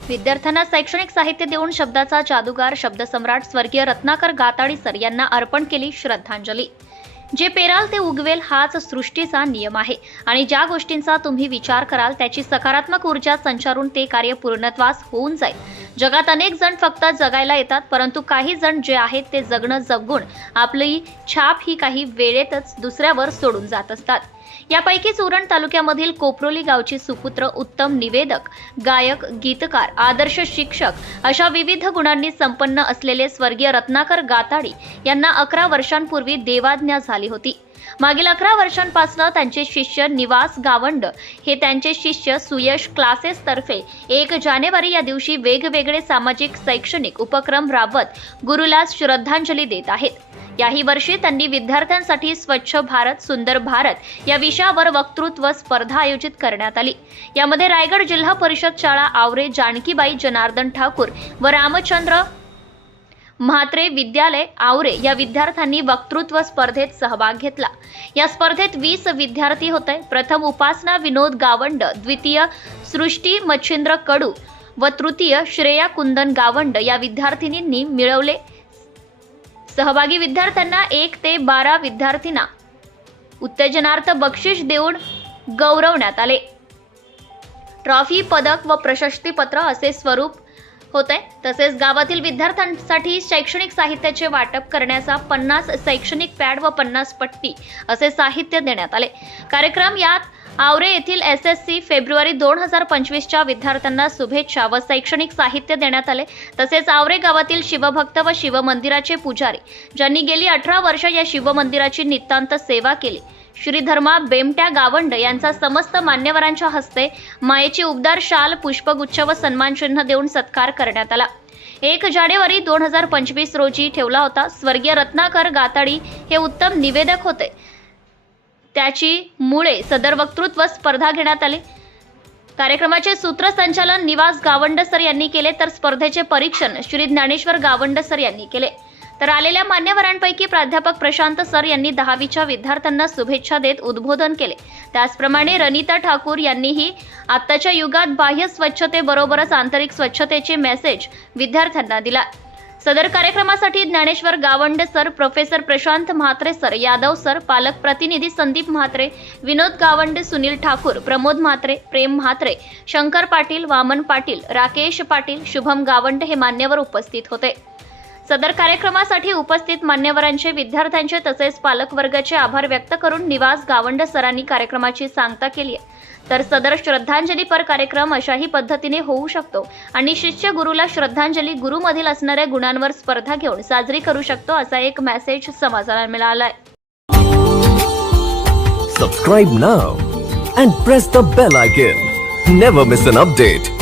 विद्यार्थ्यांना शैक्षणिक साहित्य देऊन शब्दाचा जादूगार शब्दसम्राट स्वर्गीय रत्नाकर गाताडी सर यांना अर्पण केली श्रद्धांजली. जे पेराल ते उगवेल हाच सृष्टीचा नियम आहे. आणि ज्या गोष्टींचा तुम्ही विचार कराल त्याची सकारात्मक ऊर्जा संचारून ते कार्य पूर्णत्वास होऊन जाईल. जगात अनेक जण फक्त जगायला येतात परंतु काही जण जे आहेत ते जगणं जगून आपली छाप ही काही वेळेतच दुसऱ्यावर सोडून जात असतात. यापैकी चोरण तालुक्यामधील कोपरोली गावची सुपुत्र उत्तम निवेदक गायक गीतकार आदर्श शिक्षक अशा विविध गुणांनी संपन्न असलेले स्वर्गीय रत्नाकर गाताडी यांना अकरा वर्षांपूर्वी देवाज्ञा झाली होती. मागील अकरा वर्षांपासून त्यांचे शिष्य निवास गावंड हे त्यांचे शिष्य सुयश क्लासेस तर्फे एक जानेवारी या दिवशी वेगवेगळे सामाजिक शैक्षणिक उपक्रम राबवत गुरुला श्रद्धांजली देत आहेत. याही वर्षी त्यांनी विद्यार्थ्यांसाठी स्वच्छ भारत सुंदर भारत या विषयावर वक्तृत्व स्पर्धा आयोजित करण्यात आली. यामध्ये रायगड जिल्हा परिषद शाळा आवरे जानकीबाई जनार्दन ठाकूर व रामचंद्र म्हात्रे विद्यालय आवरे या विद्यार्थ्यांनी वक्तृत्व स्पर्धेत सहभाग घेतला. या स्पर्धेत वीस विद्यार्थी होते. प्रथम उपासना विनोद गावंड द्वितीय सृष्टी मच्छिंद्र कडू व तृतीय श्रेया कुंदन गावंड या विद्यार्थिनींनी मिळवले. सहभागी विद्यार्थ्यांना एक ते बारा विद्यार्थींना उत्तेजनार्थ बक्षीस देऊन गौरवण्यात आले. ट्रॉफी पदक व प्रशस्तीपत्र असे स्वरूप होते. तसेच गावातील विद्यार्थ्यांसाठी शैक्षणिक साहित्याचे वाटप करण्याचा पन्नास शैक्षणिक पॅड व पन्नास पट्टी असे साहित्य देण्यात आले. कार्यक्रम यात आवरे येथील एस एस सी फेब्रुवारी दोन हजार पंचवीसच्या विद्यार्थ्यांना शुभेच्छा व शैक्षणिक साहित्य देण्यात आले. तसेच आवरे गावातील शिवभक्त व शिवमंदिराचे पुजारी ज्यांनी गेली अठरा वर्ष या शिवमंदिराची नितांत सेवा केली. श्रीधर्मा बेमट्या गावंड यांचा समस्त मान्यवरांच्या हस्ते मायेची उबदार शाल पुष्पगुच्छ व सन्मानचिन्ह देऊन सत्कार करण्यात आला. एक जानेवारी दोन हजार पंचवीस रोजी ठेवला होता. स्वर्गीय रत्नाकर गाताडी हे उत्तम निवेदक होते. त्याची मुळे सदर वक्तृत्व स्पर्धा घेण्यात आली. कार्यक्रमाचे सूत्रसंचालन निवास गावंड सर यांनी केले तर स्पर्धेचे परीक्षण श्री ज्ञानेश्वर गावंड सर यांनी केले. तर आलेल्या मान्यवरांपैकी प्राध्यापक प्रशांत सर यांनी दहावीच्या विद्यार्थ्यांना शुभेच्छा देत उद्बोधन केले. त्याचप्रमाणे रनिता ठाकूर यांनीही आत्ताच्या युगात बाह्य स्वच्छतेबरोबरच आंतरिक स्वच्छतेचे मेसेज विद्यार्थ्यांना दिला. सदर कार्यक्रमासाठी Dnyaneshwar Gawand sir professor Prashant Mhatre sir Yadav sir पालक प्रतिनिधी संदीप म्हात्रे विनोद गावंड सुनील ठाकूर प्रमोद म्हात्रे प्रेम म्हात्रे शंकर पाटील वामन पाटील राकेश पाटील शुभम गावंड हे मान्यवर उपस्थित होते. सदर कार्यक्रमासाठी उपस्थित मान्यवरांचे विद्यार्थ्यांचे तसेच पालकवर्गाचे आभार व्यक्त करून निवास गावंड सरांनी कार्यक्रमाची सांगता केली आहे. तर सदर श्रद्धांजलीपर कार्यक्रम अशाही पद्धतीने होऊ शकतो आणि शिष्य गुरुला श्रद्धांजली गुरुमधील असणाऱ्या गुणांवर स्पर्धा घेऊन साजरी करू शकतो असा एक मेसेज समाजाला मिळालाय. Subscribe now and press the bell icon never miss an update